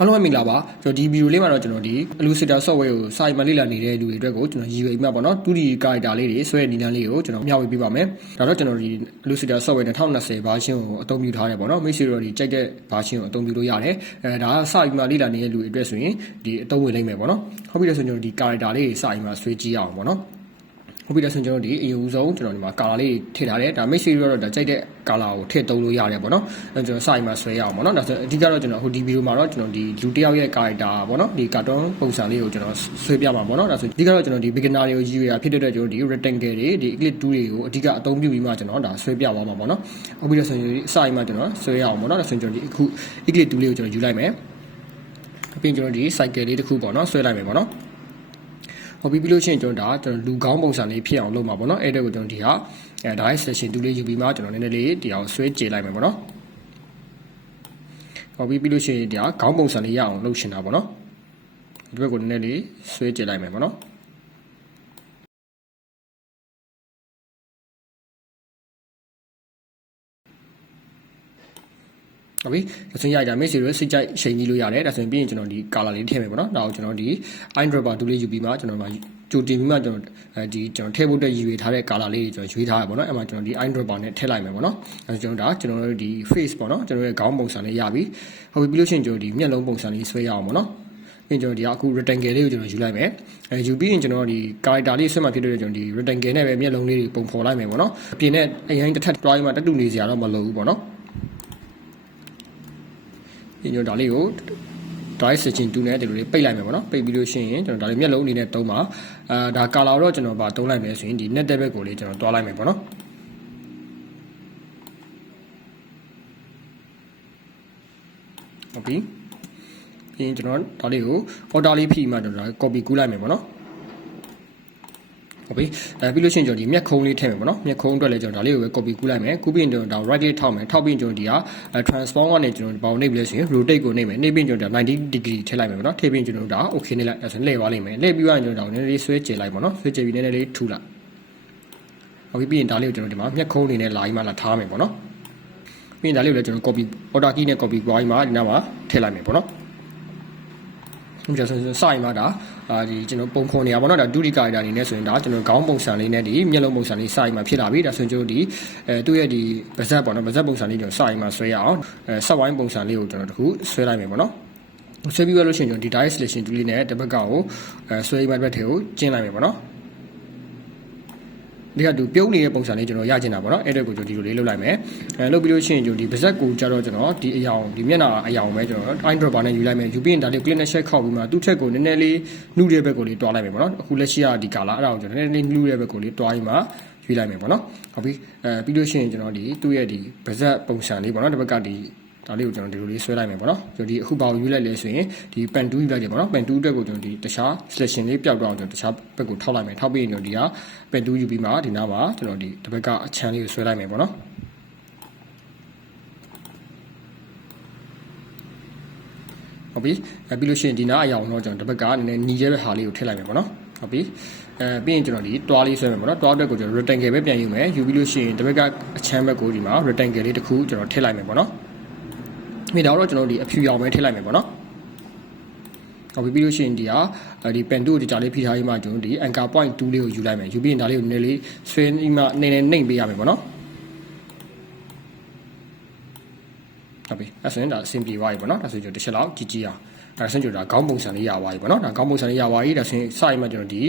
အားလုံးပဲမင်္ဂလာပါကျွန်တော်ဒီဗီဒီယိုလေးမှာတော့ကျွန်တော်ဒီ illustrator software ကိုစာရေးမှာလေ့လာနေတဲ့လူတွေအတွက်ကိုကျွန်တော်ရည်ရွယ်ပြီးမှပေါ့နော် 2D character လေးတွေဆွဲနည်းလမ်းလေးကိုကျွန်တော်မျှဝေပေးပါမယ်ဒါတော့ကျွန်တော်ဒီ illustrator software 2020 version ကိုအသုံးပြုထားတယ်ပေါ့နော်မိတ်ဆွေတို့ဒီကြိုက်တဲ့ version ကိုအသုံးပြုလို့ရတယ်ဒါကစာရေးမှာလေ့လာနေတဲ့လူတွေအတွက်ဆိုရင်ဒီအသုံးဝင်လိမ့်မယ်ပေါ့နော်ဟုတ်ပြီလဲဆိုကျွန်တော်ဒီ character လေးတွေစာရေးမှာဆွဲကြည့်အောင်ပေါ့နော်ဟုတ်ပြီလဲဆိုကျွန်တော်ဒီအယူဆုံးကျွန်တော်ဒီမှာ color လေးထည့်ထားတယ်ဒါမိတ်ဆွေတို့တော့ဒါကြိုက်တဲ့ color ကိုထည့်သုံးလို့ရတယ်ပေါ့နော်အဲကျွန်တော်စာရေးမှာဆွဲရအောင်ပေါ့နော်ဒါဆိုအဓိကတော့ကျွန်တော်ဟိုဒီဗီဒီယိုမှာတော့ကျွန်တော်ဒီလူတစ်ယောက်ရဲ့ character ပေါ့နော်ဒီ cartoon ပုံစံလေးကိုကျွန်တော်ဆွဲပြမှာပေါ့နော်ဒါဆိုအဓိကတော့ကျွန်တော်ဒီ beginner တွေကိုရည်ရွယ်တာဖြစ်တဲ့အတွက်ကျွန်တော်ဒီ rectangle တွေဒီ ellipse tool တွေကိုအဓိကအသုံးပြုပြီးမှကျွန်တော်ဒါဆွဲပြသွားမှာပေါ့နော်ဟုတ်ပြီလဲဆိုရင်ဒီစာရေးမှာကျွန်တော်ဆွဲရအောင်ပေါ့နော်ဒါဆိုရင်ကျွန်တော်ဒီအခု ellipse tool လေးကိုကျွန်တော်ယူလိုက်မယ်ပြီးရင်ကျွန်တော်ဒီ cycle လေးတစ်ခုပေါ့နော်ဆွဲလိုက်မယ်ပေါ့နော်ဟုတ်ပြီပြီးလို့ရှိရင်ကျွန်တော်ဒါကျွန်တော်လူကောင်းပုံစံလေးဖြစ်အောင်လုပ်မှာပေါ့နော်အဲ့ဒါကိုကျွန်တော်ဒီဟာဒါရဲ့ session 2လေးယူပြီးမှကျွန်တော်နည်းနည်းလေးဒီအောင်ဆွဲကြည့်လိုက်မယ်ပေါ့နော်ဟုတ်ပြီပြီးလို့ရှိရင်ဒီဟာခေါင်းပုံစံလေးရအောင်လုပ်ရှင်တာပေါ့နော်ဒီဘက်ကိုနည်းနည်းလေးဆွဲကြည့်လိုက်မယ်ပေါ့နော်ဟုတ်ပြီဒါဆိုရင်ရကြမိတ်ဆွေတို့စိတ်ကြိုက်ချိန်ကြီးလို့ရတယ်ဒါဆိုရင်ပြီးရင်ကျွန်တော်ဒီ color လေးထည့်မယ်ပေါ့နော်ဒါကိုကျွန်တော်ဒီ eyedropper tool လေးယူပြီးမှကျွန်တော်ကြိုတင်ပြီးမှကျွန်တော်ဒီကျွန်တော်ထည့်ဖို့အတွက်ရည်ရွယ်ထားတဲ့ color လေးတွေကျွန်တော်ရွေးထားရပါတော့အဲ့မှာကျွန်တော်ဒီ eyedropper နဲ့ထည့်လိုက်မယ်ပေါ့နော်အဲကျွန်တော်တို့ဒီ face ပေါ့နော်ကျွန်တော်ရဲ့ခေါင်းပုံစံလေးရပြီဟုတ်ပြီပြီးလို့ရှိရင်ကျွန်တော်ဒီမျက်လုံးပုံစံလေးဆွဲရအောင်ပေါ့နော်ပြီးကျွန်တော်ဒီအခု rectangle လေးကိုကျွန်တော်ယူလိုက်မယ်ယူပြီးရင်ကျွန်တော်ဒီ character လေးဆွဲမှဖြစ်တဲ့ကျွန်တော်ဒီ rectangle နဲ့ပဲမျက်လုံးလေးတွေပုံဖော်လိုက်မယ်ပေါ့နော်အပြင်နဲ့အရင်တစ်ထပ်တွားပြီးမှတက်တူနေစရာတော့မလိုဘူးပေါ့နော်ဒီကျွန်တော်ဒါလေးကို dry section 2နဲ့ဒီလိုလေးပိတ်လိုက်မယ်ပေါ့နော်ပိတ်ပြီးလို့ရှိရင်ကျွန်တော်ဒါလေးမျက်လုံးအနေနဲ့သုံးပါဒါ color တော့ကျွန်တော်ဗာသုံးလိုက်မယ်ဆိုရင်ဒီ net တဲ့ဘက်ကိုလေးကျွန်တော်တွားလိုက်မယ်ပေါ့နော်ဟုတ်ပြီပြီးရင်ကျွန်တော်ဒါလေးကို order လေးဖိမှကျွန်တော် copy ကူးလိုက်မယ်ပေါ့နော်ဟုတ်ပြီပြီးလို့ရှိရင်ကျွန်တော်ဒီမျက်ခုံးလေးထည့်မယ်ပေါ့နော်မျက်ခုံးအတွက်လည်းကျွန်တော်ဒါလေးကိုပဲ copy ကူးလိုက်မယ်ကူးပြီးရင်ကျွန်တော်ဒါ right click ထောက်မယ်ထောက်ပြီးရင်ကျွန်တော်ဒီဟာ transform ကနေကျွန်တော်ဘာကိုနှိပ်ပြီးလဲဆိုရင် rotate ကိုနှိပ်မယ်နှိပ်ပြီးကျွန်တော်ဒါ90 degree ထည့်လိုက်မယ်ပေါ့နော်ထည့်ပြီးကျွန်တော်ဒါ okay နှိပ်လိုက်ဒါဆိုလှည့်သွားလိမ့်မယ်လှည့်ပြီးရင်ကျွန်တော်ဒါကိုနည်းနည်းလေးဆွဲကျလိုက်ပေါ့နော်ဆွဲကျပြီးနည်းနည်းလေးထူလိုက်ဟုတ်ပြီပြီးရင်ဒါလေးကိုကျွန်တော်ဒီမှာမျက်ခုံးအနေနဲ့လာပြီးမှလာထားမယ်ပေါ့နော်ပြီးရင်ဒါလေးကိုလည်းကျွန်တော် copy order key နဲ့ copy ပွားပြီးမှဒီနောက်မှာထည့်လိုက်မယ်ပေါ့နော်ဒီကျဆိုရင်စာရင်မှာဒါဒီကျွန်တော်ပုံဖော်နေရပါတော့ဒါဒုတိယ character အနေနဲ့ဆိုရင်ဒါကျွန်တော်ခေါင်းပုံစံလေးနဲ့ဒီမျက်လုံးပုံစံလေးစာရင်မှာဖြစ်လာပြီဒါဆိုရင်ကျွန်တော်ဒီသူ့ရဲ့ဒီဗဇက်ပေါ့နော်ဗဇက်ပုံစံလေးကျွန်တော်စာရင်မှာဆွဲရအောင်ဆက်ဝိုင်းပုံစံလေးကိုကျွန်တော်တခုဆွဲလိုက်မယ်ပေါ့နော်ဆွဲပြီးလို့ရှိရင်ကျွန်တော်ဒီ direct selection tool လေးနဲ့တစ်ဘက်ကကိုဆွဲပြီးမှတစ်ဘက်ထဲကိုကျင်းလိုက်မယ်ပေါ့နော်ဒီကတူပြုံးနေတဲ့ပုံစံလေးကျွန်တော်ရချင်တာပေါ့နော်အဲ့ဒါကိုကျွန်တော်ဒီလိုလေးလုပ်လိုက်မယ်လုပ်ပြီးလို့ရှိရင်ကျွန်တော်ဒီဗဇက်ကိုကြတော့ကျွန်တော်ဒီအယောင်ဒီမျက်နှာအယောင်ပဲကျွန်တော် eyedropper နဲ့ယူလိုက်မယ်ယူပြီးရင်ဒါလေး click နဲ့ shake ခောက်ပြီးမှသူ့ထက်ကိုနည်းနည်းလေးနှုတ်တဲ့ဘက်ကိုလေးတွားလိုက်မယ်ပေါ့နော်အခုလက်ရှိကဒီ color အဲ့ဒါကိုကျွန်တော်နည်းနည်းလေးနှုတ်တဲ့ဘက်ကိုလေးတွားပြီးမှယူလိုက်မယ်ပေါ့နော်ဟုတ်ပြီပြီးလို့ရှိရင်ကျွန်တော်ဒီသူ့ရဲ့ဒီဗဇက်ပုံစံလေးပေါ့နော်ဒီဘက်ကဒီဒါလေးကိုကျွန်တော်ဒီလိုလေးဆွဲလိုက်မယ်ပေါ့နော်ကျွန်တော်ဒီအခုပါကိုယူလိုက်လဲဆိုရင်ဒီ pen 2ယူလိုက်တယ်ပေါ့နော် pen 2အတွက်ကိုကျွန်တော်ဒီတခြား selection လေးပျောက်တော့အောင်ကျွန်တော်တခြားဘက်ကိုထောက်လိုက်မယ်ထောက်ပြီးရင်ကျွန်တော်ဒီက pen 2ယူပြီးမှဒီနားမှာကျွန်တော်ဒီတစ်ဘက်ကအချမ်းလေးကိုဆွဲလိုက်မယ်ပေါ့နော်ဟုတ်ပြီပြီးလို့ရှိရင်ဒီနားအရာအောင်တော့ကျွန်တော်တစ်ဘက်ကနည်းနည်းညီရဲတဲ့ဟာလေးကိုထည့်လိုက်မယ်ပေါ့နော်ဟုတ်ပြီပြီးရင်ကျွန်တော်ဒီတွားလေးဆွဲမယ်ပေါ့နော်တွားအတွက်ကိုကျွန်တော် rectangle ပဲပြန်ယူမယ်ယူပြီးလို့ရှိရင်တစ်ဘက်ကအချမ်းဘက်ကိုဒီမှာ rectangle လေးတစ်ခုကျွန်တော်ထည့်လိုက်မယ်ပေါ့နော်မိတော့ကျွန်တော်ဒီအဖြူရောင်ပဲထည့်လိုက်မယ်ပေါ့နော်ဟုတ်ပြီပြီးလို့ရှိရင်ဒီဟာဒီ pen 2ကိုဒီကြားလေးဖိထားပြီးမှကျွန်တော်ဒီ anchor point 2လေးကိုယူလိုက်မယ်ယူပြီးရင်ဒါလေးကိုနည်းနည်းလေးဆွဲပြီးမှနည်းနည်းနှိပ်ပေးရမယ်ပေါ့နော်ဟုတ်ပြီအဲ့ဆိုရင်ဒါအဆင်ပြေသွားပြီပေါ့နော်ဒါဆိုကျွန်တော်တစ်ချက်လောက်ကြည့်ကြည့်အောင်ဒါဆိုရင်ကျွန်တော်ဒါခေါင်းပုံစံလေးရသွားပြီပေါ့နော်ဒါခေါင်းပုံစံလေးရသွားပြီဒါဆိုရင်စရင်မှကျွန်တော်ဒီ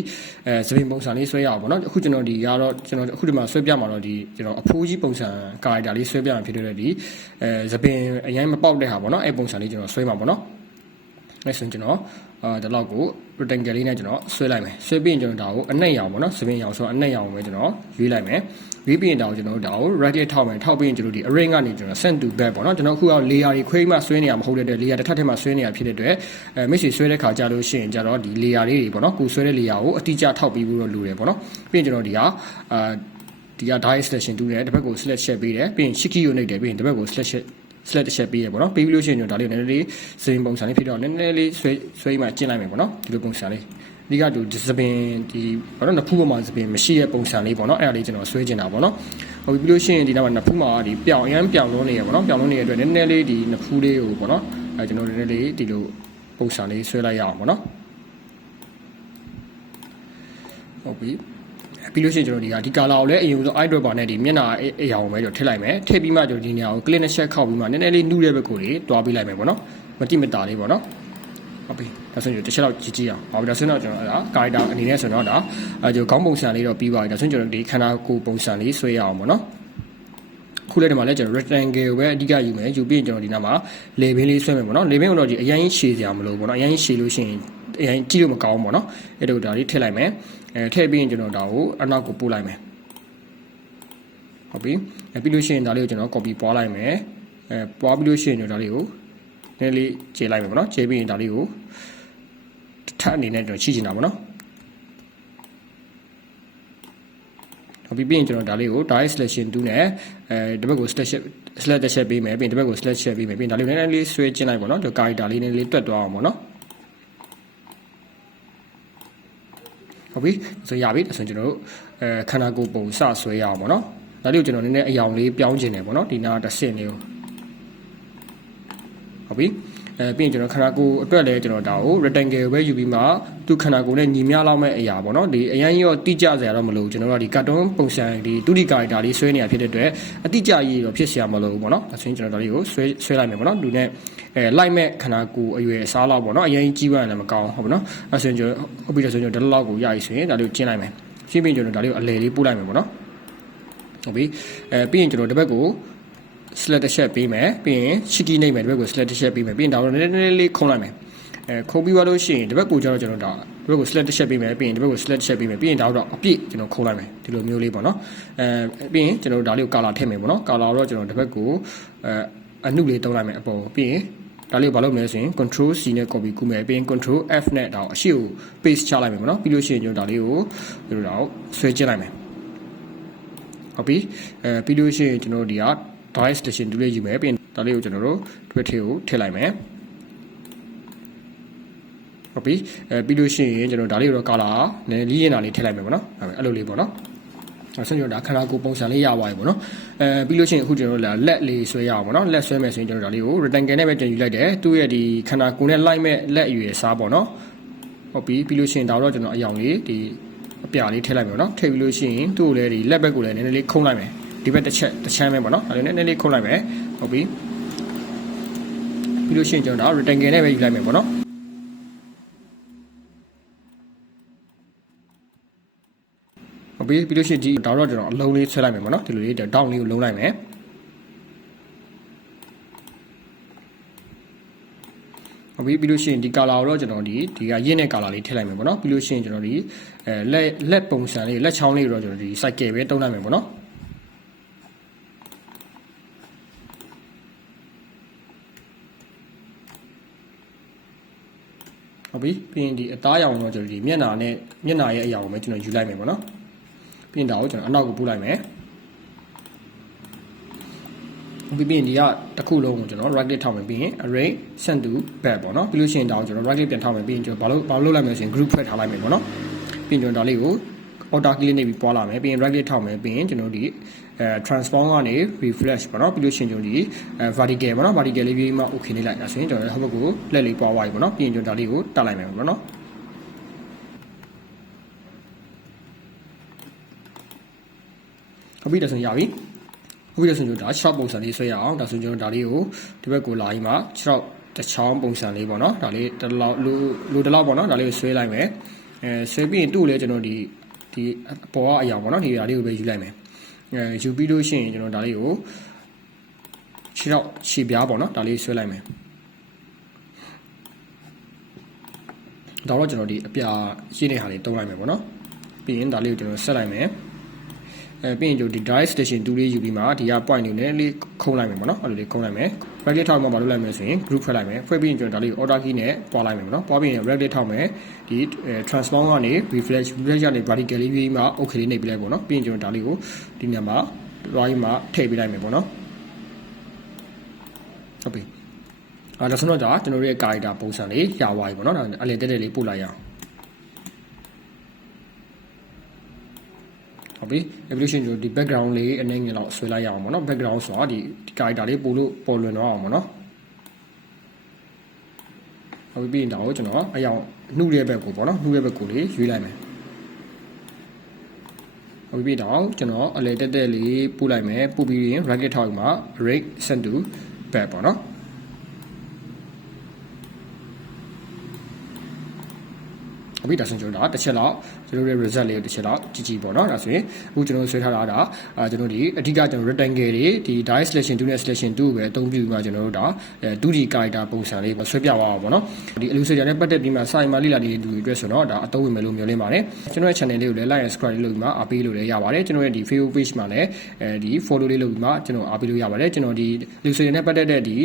သပင်ပုံစံလေးဆွဲရအောင်ပေါ့နော်အခုကျွန်တော်ဒီကတော့ကျွန်တော်အခုဒီမှာဆွဲပြမှာတော့ဒီကျွန်တော်အဖိုးကြီးပုံစံ character လေးဆွဲပြမှာဖြစ်တဲ့ဒီသပင်အရင်မပေါက်တဲ့ဟာပေါ့နော်အဲ့ပုံစံလေးကျွန်တော်ဆွဲမှာပေါ့နော်အဲ့ဆိုရင်ကျွန်တော်ဒါလောက်ကို rectangle လေးနဲ့ကျွန်တော်ဆွဲလိုက်မယ်ဆွဲပြီးရင်ကျွန်တော်ဒါကိုအနှက်ရောင်ပေါ့နော်သပင်ရောင်ဆိုအနှက်ရောင်ပဲကျွန်တော်ရွေးလိုက်မယ်ရွေးပြီးရင်ဒါကိုကျွန်တော်ဒါကို right click ထောက်မယ်ထောက်ပြီးရင်ကျွန်တော်ဒီ arrange ကနေကျွန်တော် send to back ပေါ့နော်ကျွန်တော်အခုက layer တွေခွဲမှဆွဲနေရမဟုတ်တဲ့ layer တစ်ထပ်ထဲမှာဆွဲနေရဖြစ်တဲ့အတွက်မိတ်ဆွေဆွဲတဲ့ခါကြလို့ရှိရင်ကြတော့ဒီ layer လေးတွေပေါ့နော်ကိုဆွဲတဲ့ layer ကိုအတိအကျထောက်ပြီးလို့လိုတယ်ပေါ့နော်ပြီးရင်ကျွန်တော်ဒီဟာဒီက direct selection 2နဲ့တစ်ဘက်ကို select ရှက်ပေးတယ်ပြီးရင် shift key ကိုနှိပ်တယ်ပြီးရင်တစ်ဘက်ကို select တစ်ချက်ပေးရပေါ့နော်ပေးပြီးလို့ရှိရင်ကျွန်တော်ဒါလေးနည်းနည်းလေးစင်ပုံစံလေးဖြစ်တော့နည်းနည်းလေးဆွဲမှကျင်းလိုက်မယ်ပေါ့နော်ဒီလိုပုံစံလေးဒီကတူစပင်ဒီဘာလို့နှစ်ဖူးပေါ်မှာစပင်မရှိတဲ့ပုံစံလေးပေါ့နော်အဲ့ဒါလေးကျွန်တော်ဆွဲကျင်တာပေါ့နော်ဟုတ်ပြီးလို့ရှိရင်ဒီနောက်မှာနှစ်ဖူးမှာဒီပြောင်အရန်ပြောင်လုံးနေရပေါ့နော်ပြောင်လုံးနေတဲ့အတွက်နည်းနည်းလေးဒီနှစ်ဖူးလေးကိုပေါ့နော် ကျွန်တော်တို့လေးဒီလိုပုံစံလေးဆွဲလိုက်ရအောင်ပေါ့နော်ဟုတ်ပြီပြီးလို့ရှိရင်ကျွန်တော်ဒီ color ကိုလည်းအရင်ဆုံး eyedropper နဲ့ဒီမျက်နှာအရာကိုပဲကျွန်တော်ထည့်လိုက်မယ်ထည့်ပြီးမှကျွန်တော်ဒီနေရာကို click နဲ့ check ခောက်ပြီးမှနည်းနည်းလေးနှူးတဲ့ဘက်ကိုလေးတွားပေးလိုက်မယ်ပေါ့နော်မတိမတာလေးပေါ့နော်ဟုတ်ပြီဒါဆိုရင်တစ်ချက်တော့ကြည့်အောင်ဟုတ်ပြီဒါဆိုတော့ကျွန်တော်character အနေနဲ့ဆိုတော့ဒါကျွန်တော်ခေါင်းပုံစံလေးတော့ပြီးပါပြီဒါဆိုရင်ကျွန်တော်ဒီခန္ဓာကိုယ်ပုံစံလေးဆွဲရအောင်ပေါ့နော်ခုလည်းဒီမှာလည်းကျွန်တော် rectangle ကိုပဲအဓိကယူမယ်ယူပြီးရင်ကျွန်တော်ဒီနားမှာ label လေးဆွဲမယ်ပေါ့နော် label ကတော့ဒီအရင်ရှည်စရာမလိုပေါ့နော်အရင်ရှည်လို့ရှိရင်အရင်ကြည့်လို့မကောင်းဘူးပေါ့နော်အဲ့တော့ဒါလေးထည့်လိုက်မယ်ထည့်ပြီးရင်ကျွန်တော်ဒါကိုအနောက်ကိုပို့လိုက်မယ်ဟုတ်ပြီပြီးလို့ရှိရင်ဒါလေးကိုကျွန်တော် copy ပွားလိုက်မယ်ပွားပြီးလို့ရှိရင်ကျွန်တော်ဒါလေးကိုနည်းလေးခြေလိုက်မယ်ပေါ့နော်ခြေပြီးရင်ဒါလေးကိုထပ်အနေနဲ့ကျွန်တော်ချိချင်တာပေါ့နော်ဟုတ်ပြီပြီးရင်ကျွန်တော်ဒါလေးကို direct selection 2နဲ့ဒီဘက်ကို slash ပေးမယ်ပြီးရင်ဒီဘက်ကို slash ပေးမယ်ပြီးရင်ဒါလေးကိုနည်းနည်းလေးဆွဲကျင်းလိုက်ပေါ့နော်ဒီ character လေးနည်းလေးတွက်သွားအောင်ပေါ့နော်ဟုတ်ပြီဆိုရပြီဆိုရင်ကျွန်တော်တို့ခန္ဓာကိုယ်ပုံစဆွဲရအောင်ပေါ့နော်ဒါလေးကိုကျွန်တော်နည်းနည်းအယောင်လေးပြောင်းခြင်းတယ်ပေါ့နော်ဒီနာတစ်ဆင့်လေးကိုဟုတ်ပြီပြီးရင်ကျွန်တော်ခန္ဓာကိုယ်အတွက်လည်းကျွန်တော်ဒါကို rectangle ပဲယူပြီးမှသူခန္ဓာကိုယ်နဲ့ညီမျှလောက်မဲ့အရာပေါ့နော်ဒီအရင်ရောတိကျစရာတော့မလိုဘူးကျွန်တော်တို့ဒီ cartoon ပုံစံဒီ2D character လေးဆွဲနေတာဖြစ်တဲ့အတွက်အတိကျကြီးတော့ဖြစ်စရာမလိုဘူးပေါ့နော်ဒါဆိုရင်ကျွန်တော်ဒါလေးကိုဆွဲလိုက်မယ်ပေါ့နော်လူနဲ့လိုက်မဲ့ခန္ဓာကိုယ်အရွယ်အစားလောက်ပေါ့နော်အရင်ကြီးပွားရင်လည်းမကောင်းဟုတ်ပါနော်အဲဆိုရင်ကျွန်တော်ဟုတ်ပြီဆိုရင်ကျွန်တော်ဒီလောက်ကိုရပြီဆိုရင်ဒါလေးကိုကျင်းလိုက်မယ်ရှင်းပြီးကျွန်တော်ဒါလေးကိုအလယ်လေးပို့လိုက်မယ်ပေါ့နော်ဟုတ်ပြီပြီးရင်ကျွန်တော်ဒီဘက်ကို select တစ်ချက်ပေးမယ်ပြီးရင် shiki နှိပ်မယ်ဒီဘက်ကို select တစ်ချက်ပေးမယ်ပြီးရင်ဒါတော့နည်းနည်းလေးခုံးလိုက်မယ်ခုံးပြီးသွားလို့ရှိရင်ဒီဘက်ကိုကျတော့ကျွန်တော်ဒါဒီဘက်ကို select တစ်ချက်ပေးမယ်ပြီးရင်ဒီဘက်ကို select တစ်ချက်ပေးမယ်ပြီးရင်ဒါတော့အပြည့်ကျွန်တော်ခုံးလိုက်မယ်ဒီလိုမျိုးလေးပေါ့နော်ပြီးရင်ကျွန်တော်ဒါလေးကို color ထည့်မယ်ပေါ့နော် color တော့ကျွန်တော်ဒီဘက်ကိုအနုလေးတုံးလိုက်မယ်အပေါ်ပြီးရင်ဒါလေးကိုဘာလုပ်မလဲဆိုရင် control C နဲ့ copy ကူးမယ်ပြီးရင် control F နဲ့ဒါအရှိကို paste ချလိုက်မယ်ပေါ့နော်ပြီးလို့ရှိရင်ကျွန်တော်ဒါလေးကိုကျွန်တော်ဆွဲကျင်းလိုက်မယ်ဟုတ်ပြီပြီးလို့ရှိရင်ကျွန်တော်ဒီက direct station 2လေးယူမယ်ပြီးရင်ဒါလေးကိုကျွန်တော်တို့ Twitter ကိုထည့်လိုက်မယ်ဟုတ်ပြီပြီးလို့ရှိရင်ကျွန်တော်ဒါလေးကိုတော့ color နည်းနည်းလေးရင်တာလေးထည့်လိုက်မယ်ပေါ့နော်အဲ့လိုလေးပေါ့နော်ဆက်ကျွန်တော်ဒါခန္ဓာကိုယ်ပုံစံလေးရပါပြီပေါ့နော်ပြီးလို့ရှိရင်အခုကျွန်တော်တို့လက်လေးဆွဲရအောင်ပေါ့နော်လက်ဆွဲမယ်ဆိုရင်ကျွန်တော်ဒါလေးကို rectangle နဲ့ပဲတင်ယူလိုက်တယ်သူ့ရဲ့ဒီခန္ဓာကိုယ်နဲ့လိုက်မဲ့လက်အရွယ်စားပေါ့နော်ဟုတ်ပြီပြီးလို့ရှိရင်ဒါတော့ကျွန်တော်အယောင်လေးဒီအပြာလေးထည့်လိုက်မယ်ပေါ့နော်ထည့်ပြီးလို့ရှိရင်သူ့ကိုလည်းဒီလက်ဘက်ကိုလည်းနည်းနည်းလေးခုံးလိုက်မယ်ဒီဘက်တစ်ချမ်းပဲပေါ့နော်ဒါလေးနည်းနည်းလေးခုံးလိုက်မယ်ဟုတ်ပြီပြီးလို့ရှိရင်ကျွန်တော်ဒါ rectangle နဲ့ပဲယူလိုက်မယ်ပေါ့နော်ဟုတ်ပြီပြီးလို့ရှိရင်ဒီဒါတော့ကျွန်တော်အလုံးလေးဆွဲလိုက်မယ်ပေါ့နော်ဒီလိုလေးတောင်းလေးကိုလုံးလိုက်မယ်ဟုတ်ပြီပြီးလို့ရှိရင်ဒီ color ကိုတော့ကျွန်တော်ဒီကရင်းတဲ့ color လေးထည့်လိုက်မယ်ပေါ့နော်ပြီးလို့ရှိရင်ကျွန်တော်ဒီလက်ပုံစံလေးလက်ချောင်းလေးကိုတော့ကျွန်တော်ဒီ cycle ပဲတုံးလိုက်မယ်ပေါ့နော်ဟုတ်ပြီပြီးရင်ဒီအသားရောင်တော့ကျွန်တော်ဒီမျက်နှာရဲ့အရာကိုပဲကျွန်တော်ယူလိုက်မယ်ပေါ့နော်ပြီးရင်ဒါကိုကျွန်တော်အနောက်ကိုပို့လိုက်မယ်ပြီးရင်ဒီကတစ်ခုလုံးကိုကျွန်တော် right click ထောက်မယ်ပြီးရင် array send to back ပေါ့နော်ပြီးလို့ရှိရင်ဒါကိုကျွန်တော် right click ပြန်ထောက်မယ်ပြီးရင်ကျွန်တော်ဘာလို့လိုက်မလဲဆိုရင် group ဖွဲ့ထားလိုက်မယ်ပေါ့နော်ပြီးရင်ကျွန်တော်ဒါလေးကို outer click နေပြီးပွားလာမယ်ပြီးရင် right click ထောက်မယ်ပြီးရင်ကျွန်တော်ဒီtransform ကနေ refresh ပေါ့နော်ပြီးလို့ရှိရင်ကျွန်တော်ဒီvertical ပေါ့နော် vertical လေးပြီးမှ okay လေးလိုက်ဒါဆိုရင်ကျွန်တော်ဟိုဘက်ကိုလက်လေးပွားသွားပြီပေါ့နော်ပြီးရင်ကျွန်တော်ဒါလေးကိုတက်လိုက်မယ်ပေါ့နော်ဟုတ်ပြီဒါဆိုရင်ရပြီဟုတ်ပြီဒါဆိုရင်ဒါ short ပုံစံလေးဆွဲရအောင်ဒါဆိုရင်ကျွန်တော်ဒါလေးကိုဒီဘက်ကိုလာပြီးမှ short တစ်ချောင်းပုံစံလေးပေါ့နော်ဒါလေးတလောက်လိုတလောက်ပေါ့နော်ဒါလေးကိုဆွဲလိုက်မယ်ဆွဲပြီးရင်သူ့ကိုလည်းကျွန်တော်ဒီအပေါ်ကအရာပေါ့နော်ဒီအရာလေးကိုပဲယူလိုက်မယ်ယူပြီးလို့ရှိရင်ကျွန်တော်ဒါလေးကိုခြေပြားပေါ့နော်ဒါလေးဆွဲလိုက်မယ်ဒါတော့ကျွန်တော်ဒီအပြာရှင်းတဲ့ဟာလေးတုံးလိုက်မယ်ပေါ့နော်ပြီးရင်ဒါလေးကိုကျွန်တော်ဆက်လိုက်မယ်ပြီးရင်ကျွန်တော်ဒီ direct station 2လေးယူပြီးမှဒီက point တွေနဲ့လေးခုံးလိုက်မယ်ပေါ့နော်အဲ့လိုလေးခုံးလိုက်မယ် right click ထောက်မှမလုပ်လိုက်မယ်ဆိုရင် group ဖွဲ့လိုက်မယ်ဖွဲ့ပြီးရင်ကျွန်တော်ဒါလေးကို order key နဲ့ပွားလိုက်မယ်ပေါ့နော်ပွားပြီးရင် right click ထောက်မယ်ဒီ transform ကနေ refresh ကနေ vertical လေးပြီးမှ okay လေးနှိပ်ပြလိုက်ပေါ့နော်ပြီးရင်ကျွန်တော်ဒါလေးကိုဒီနေရာမှာ right မှာထည့်ပေးလိုက်မယ်ပေါ့နော်ဟုတ်ပြီဒါဆိုတော့ကျွန်တော်တို့ရဲ့ character ပုံစံလေးရသွားပြီပေါ့နော်ဒါအလယ်တက်လေးပို့လိုက်ရအောင်ဟုတ်ပြီ evolution ကျွန်တော်ဒီ background လေးအနေငယ်လောက်ဆွဲလိုက်ရအောင်ပေါ့နော် background ဆိုတာဒီ character လေးပို့လို့ပေါ်လွင်တော့အောင်ပေါ့နော် ဟုတ်ပြီတော့ကျွန်တော်အယောင်နှုတ်ရဲ့ဘက်ကိုပေါ့နော်နှုတ်ရဲ့ဘက်ကိုလေးရွေးလိုက်မယ်ဟုတ်ပြီတော့ကျွန်တော်အလဲတက်တက်လေးပို့လိုက်မယ်ပို့ပြီးရင် bracket ထောက်မှာ rate send to back ပေါ့နော်ဟုတ်ပြီဒါဆိုကျွန်တော်တစ်ချက်လောက်ကျွန်တော်ရဲ့ result လေးကိုတစ်ချက်လောက်ကြည့်ကြည့်ပေါ့နော်ဒါဆိုရင်အခုကျွန်တော်ဆွဲထားတာဒါကျွန်တော်ဒီအဓိကကျွန်တော် rectangle တွေဒီ die selection 2နဲ့ selection 2ကိုပဲအသုံးပြုပြီးမှကျွန်တော်တို့ဒါ 2D character ပုံစံလေးဆွဲပြသွားအောင်ပေါ့နော်ဒီ illustrator နဲ့ပတ်သက်ပြီးမှစာရင်မှာလေ့လာနေတဲ့လူတွေအတွက်ဆိုတော့ဒါအသုံးဝင်မယ်လို့မျှော်လင့်ပါတယ်ကျွန်တော်ရဲ့ channel လေးကိုလည်း like and subscribe လုပ်ပြီးမှအားပေးလို့လည်းရပါတယ်ကျွန်တော်ရဲ့ဒီ Facebook page မှာလည်းဒီ follow လေးလုပ်ပြီးမှကျွန်တော်အားပေးလို့ရပါတယ်ကျွန်တော်ဒီ illustrator နဲ့ပတ်သက်တဲ့ဒီ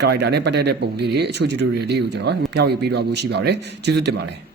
character နဲ့ပတ်သက်တဲ့ပုံလေးတွေအချို့ tutorial လေးကိုကျွန်တော်မျှဝေပေးသွားဖို့ရှိပါတယ်ကျေးဇူးတင်ပါတယ်